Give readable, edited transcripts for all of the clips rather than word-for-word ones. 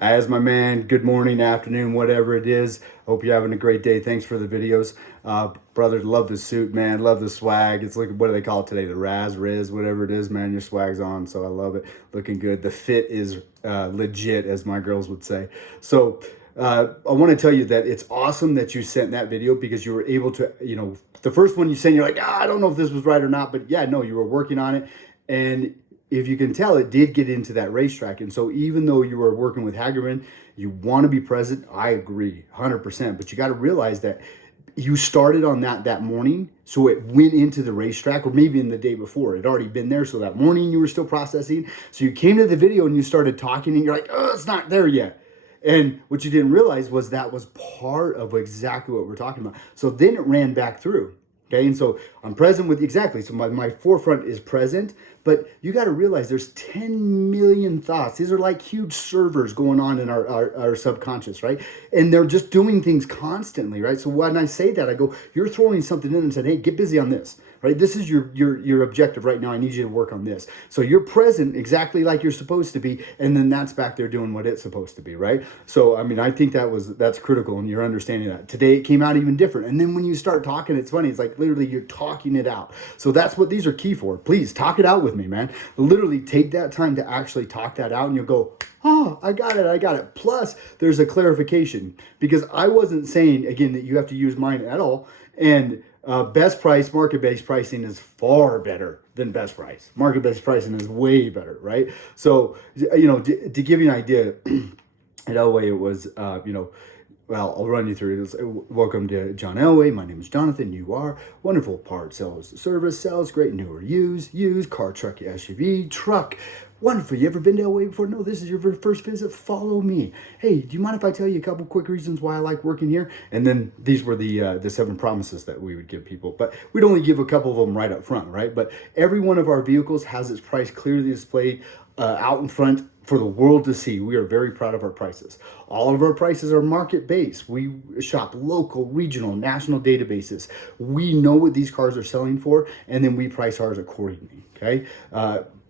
As my man, good morning, afternoon, whatever it is. Hope you're having a great day. Thanks for the videos. Brother, love the suit, man. Love the swag. It's like, what do they call it today? The Riz, whatever it is, man. Your swag's on, so I love it. Looking good. The fit is legit, as my girls would say. So I want to tell you that it's awesome that you sent that video because you were able to, the first one you sent, you're like, I don't know if this was right or not, but yeah, no, you were working on it. And if you can tell, it did get into that racetrack. And so even though you were working with Hagerman, you want to be present. I agree 100%, but you got to realize that you started on that morning, so it went into the racetrack, or maybe in the day before it had already been there. So that morning you were still processing. So you came to the video and you started talking and you're like, oh, it's not there yet. And what you didn't realize was that was part of exactly what we're talking about. So then it ran back through. Okay, and so I'm present with, exactly. So my forefront is present, but you got to realize there's 10 million thoughts. These are like huge servers going on in our subconscious, right? And they're just doing things constantly, right? So when I say that, I go, you're throwing something in and said, hey, get busy on this, right? This is your objective right now. I need you to work on this. So you're present exactly like you're supposed to be, and then that's back there doing what it's supposed to be, right? So I mean, I think that's critical, and you're understanding that. Today it came out even different. And then when you start talking, it's funny. It's like literally you're talking it out. So that's what these are key for. Please talk it out with me, man. Literally take that time to actually talk that out, and you'll go, oh, I got it. Plus, there's a clarification, because I wasn't saying, again, that you have to use mine at all. And best price, market-based pricing is far better than best price. Market-based pricing is way better, right? So, to give you an idea, at Elway, it was, well, I'll run you through it. Welcome to John Elway. My name is Jonathan. You are wonderful part sales service, sales great, newer used car, truck, SUV, truck. Wonderful. You ever been to Elway before? No, this is your first visit. Follow me. Hey, do you mind if I tell you a couple quick reasons why I like working here? And then these were the 7 promises that we would give people, but we'd only give a couple of them right up front, right? But every one of our vehicles has its price clearly displayed out in front for the world to see. We are very proud of our prices. All of our prices are market-based. We shop local, regional, national databases. We know what these cars are selling for, and then we price ours accordingly, okay?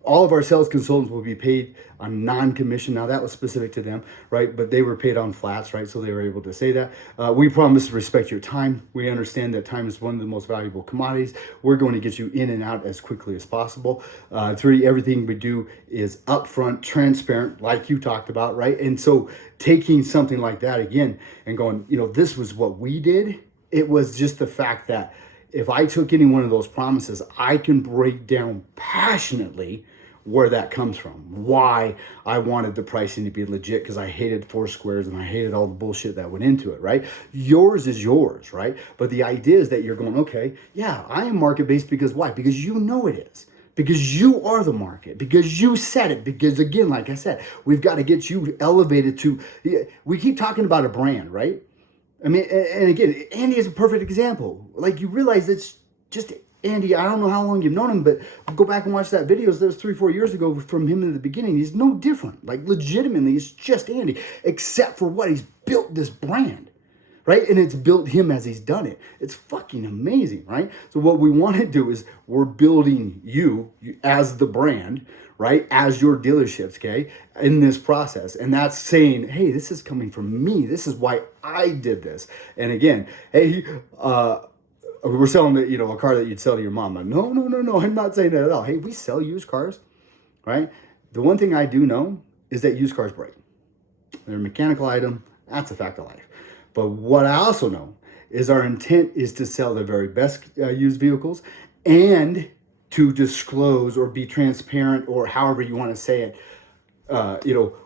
All of our sales consultants will be paid on non-commission. Now that was specific to them, right? But they were paid on flats, right? So they were able to say that. We promise to respect your time. We understand that time is one of the most valuable commodities. We're going to get you in and out as quickly as possible. 3, everything we do is upfront, transparent, like you talked about, right? And so taking something like that again and going, this was what we did. It was just the fact that if I took any one of those promises, I can break down passionately where that comes from, why I wanted the pricing to be legit, because I hated four squares and I hated all the bullshit that went into it, right? Yours is yours, right? But the idea is that you're going, okay, yeah, I am market-based because why? Because you know it is. Because you are the market, because you said it, because again, like I said, we've got to get you elevated to, we keep talking about a brand, right? I mean, and again, Andy is a perfect example. Like, you realize it's just Andy. I don't know how long you've known him, but go back and watch that video. That was 3-4 years ago from him in the beginning. He's no different. Like, legitimately, it's just Andy, except for what he's built this brand, right? And it's built him as he's done it. It's fucking amazing, right? So what we want to do is we're building you as the brand, right? As your dealerships, okay? In this process. And that's saying, hey, this is coming from me. This is why I did this. And again, hey, we're selling a car that you'd sell to your mom. No. I'm not saying that at all. Hey, we sell used cars, right? The one thing I do know is that used cars break. They're a mechanical item. That's a fact of life. But what I also know is our intent is to sell the very best used vehicles and to disclose or be transparent, or however you want to say it,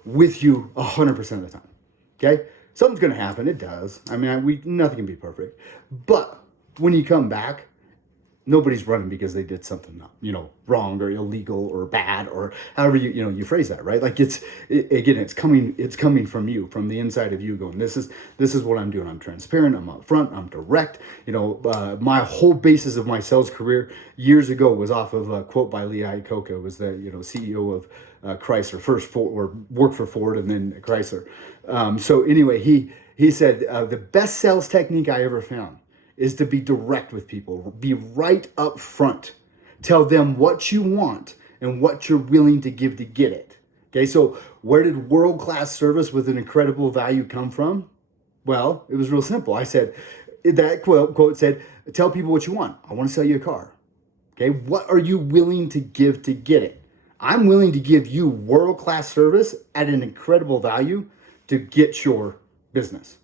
with you 100% of the time. Okay? Something's going to happen. It does. I mean, nothing can be perfect. But when you come back, nobody's running because they did something, wrong or illegal or bad, or however you phrase that, right? Like it's coming from you, from the inside of you, going, this is what I'm doing. I'm transparent. I'm upfront. I'm direct. My whole basis of my sales career years ago was off of a quote by Lee Iacocca, who was the CEO of Chrysler, first worked for Ford and then Chrysler. So anyway, he said the best sales technique I ever found is to be direct with people. Be right up front. Tell them what you want and what you're willing to give to get it. Okay, so where did world-class service with an incredible value come from? Well, it was real simple. I said, that quote said, tell people what you want. I want to sell you a car. Okay, what are you willing to give to get it? I'm willing to give you world-class service at an incredible value to get your business.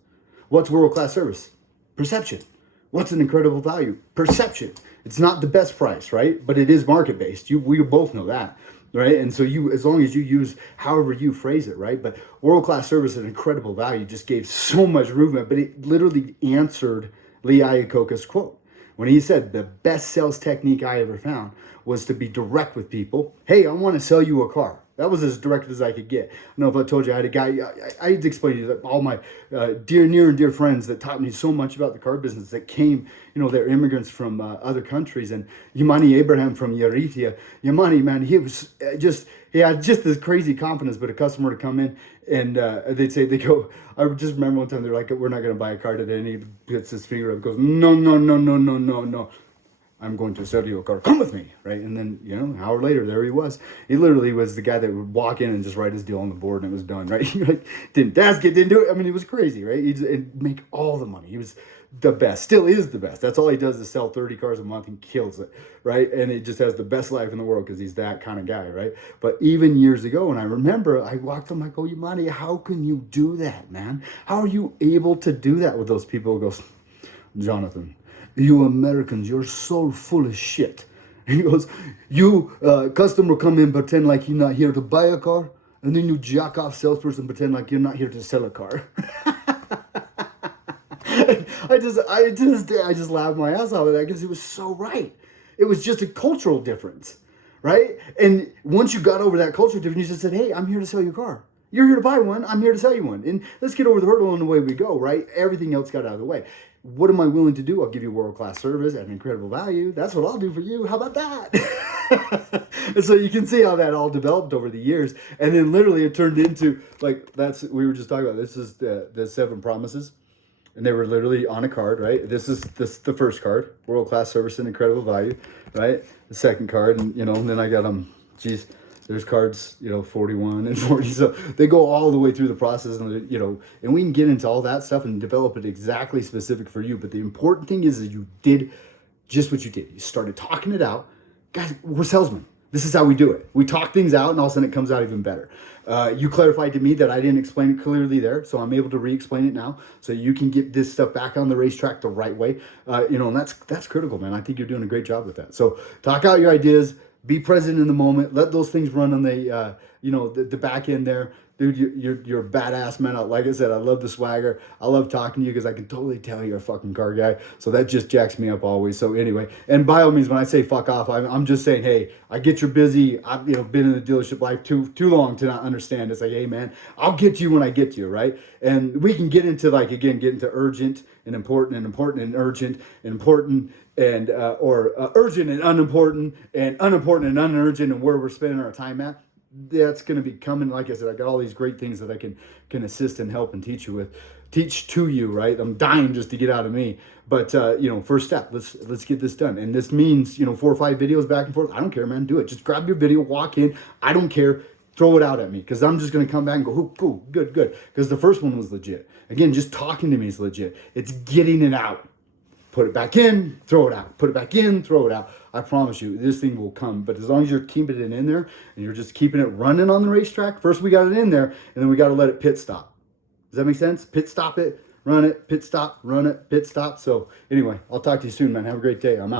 What's world-class service? Perception. What's an incredible value? Perception. It's not the best price, right? But it is market-based. We both know that, right? And so as long as you use however you phrase it, right? But world-class service at incredible value just gave so much movement, but it literally answered Lee Iacocca's quote. When he said the best sales technique I ever found was to be direct with people. Hey, I want to sell you a car. That was as direct as I could get. I don't know if I told you I had a guy, I had to explain to you that all my near and dear friends that taught me so much about the car business that came, they're immigrants from other countries. And Yamani Abraham from Eritrea. Yamani, man, he had just this crazy confidence, but a customer to come in and they go, I just remember one time they're like, we're not going to buy a car today. And he puts his finger up and goes, no, no, no, no, no, no, no. I'm going to sell you a car. Come with me, right? And then, an hour later, there he was. He literally was the guy that would walk in and just write his deal on the board and it was done, right? He didn't ask it, didn't do it. I mean, it was crazy, right? He'd make all the money. He was the best, still is the best. That's all he does is sell 30 cars a month and kills it, right? And he just has the best life in the world because he's that kind of guy, right? But even years ago, and I remember I walked him, I go, Yamani, how can you do that, man? How are you able to do that with those people? He goes, Jonathan, you Americans, you're so full of shit. He goes, you customer come in, pretend like you're not here to buy a car, and then you jack off salesperson, pretend like you're not here to sell a car. I just laughed my ass off at that because it was so right. It was just a cultural difference, right? And once you got over that cultural difference, you just said, hey, I'm here to sell your car. You're here to buy one. I'm here to sell you one. And let's get over the hurdle and away we go, right? Everything else got out of the way. What am I willing to do? I'll give you world-class service at an incredible value. That's what I'll do for you. How about that? And so you can see how that all developed over the years. And then literally it turned into, we were just talking about, this is the 7 promises. And they were literally on a card, right? This is the first card, world-class service and incredible value, right? The second card, and then I got them, there's cards, 41 and 40. So they go all the way through the process and, and we can get into all that stuff and develop it exactly specific for you. But the important thing is that you did just what you did. You started talking it out. Guys, we're salesmen. This is how we do it. We talk things out and all of a sudden it comes out even better. You clarified to me that I didn't explain it clearly there. So I'm able to re-explain it now. So you can get this stuff back on the racetrack the right way. And that's critical, man. I think you're doing a great job with that. So talk out your ideas. Be present in the moment. Let those things run on the back end there. Dude, you're a badass, man. Like I said, I love the swagger. I love talking to you because I can totally tell you're a fucking car guy. So that just jacks me up always. So anyway, and by all means, when I say fuck off, I'm just saying, hey, I get you're busy. I've been in the dealership life too long to not understand. It's like, hey, man, I'll get to you when I get to you, right? And we can get into get into urgent and important and important and urgent and important and urgent and unimportant and unimportant and unurgent and where we're spending our time at. That's going to be coming. Like I said, I got all these great things that I can assist and help and teach to you, right? I'm dying just to get out of me. But, first step, let's get this done. And this means, 4 or 5 videos back and forth. I don't care, man. Do it. Just grab your video, walk in. I don't care. Throw it out at me because I'm just going to come back and go, oh, cool, good. Because the first one was legit. Again, just talking to me is legit. It's getting it out. Put it back in, throw it out. Put it back in, throw it out. I promise you, this thing will come. But as long as you're keeping it in there and you're just keeping it running on the racetrack, first we got it in there, and then we got to let it pit stop. Does that make sense? Pit stop it, run it, pit stop, run it, pit stop. So anyway, I'll talk to you soon, man. Have a great day. I'm out.